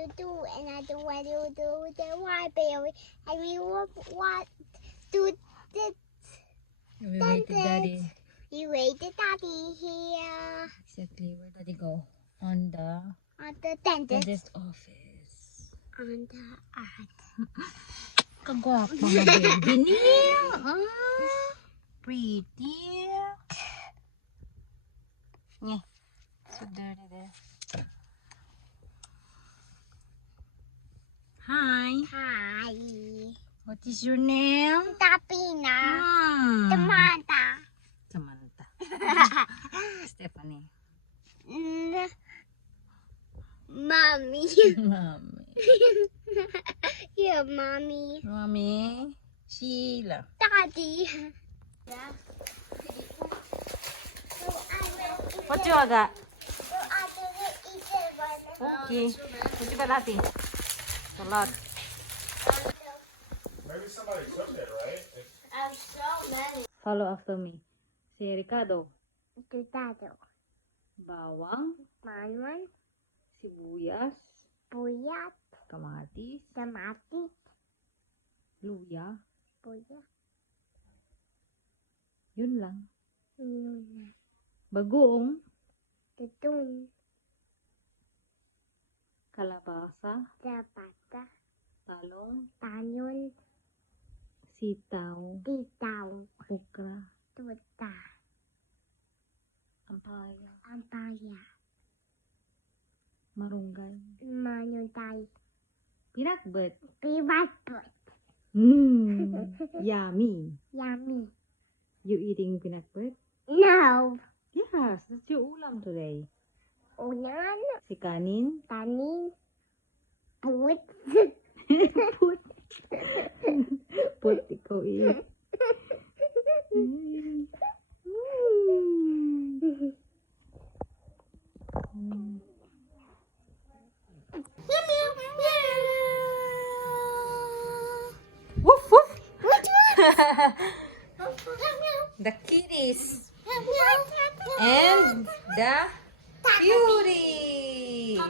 to do, and I don't want to do the library, and we want to the We waited Daddy. You waited Daddy here Exactly, where Daddy go? On the on the dentist dentist office. on the art. Kagwap mga baby niya. Pretty. Yeah. So dirty there. Hi. Hi, What is your name? Tapina, Samantha, Samantha. Stephanie. Mommy. Mommy. Yeah, Mommy. Mommy. Sheila. Daddy. What you got? So I will eat it right now. Okay. What you got, Ate? A lot. Maybe somebody cooked it, right? I'm so many. Follow after me. Si Ricardo. Tutado. Bawang. Manwan. Sibuyas. Buyat. Kamatis. Tomatis. Luya. Buyat. Yun lang. Luna. Bagoong. Tutun. Kalabasa. Zapata. Talong. Tanyon. Sitaw. Titaw. Okra. Tuta. Ampaya. Ampaya. Marunggay. Manutay. Pinakbet. Pibatput. Yummy. Yummy. You eating pinakbet? No. Yes, that's your ulam today. Unan. Si kanin. Tanin. Put. Put. Put ikaw eat. Woof woof. The kitties and the beauties.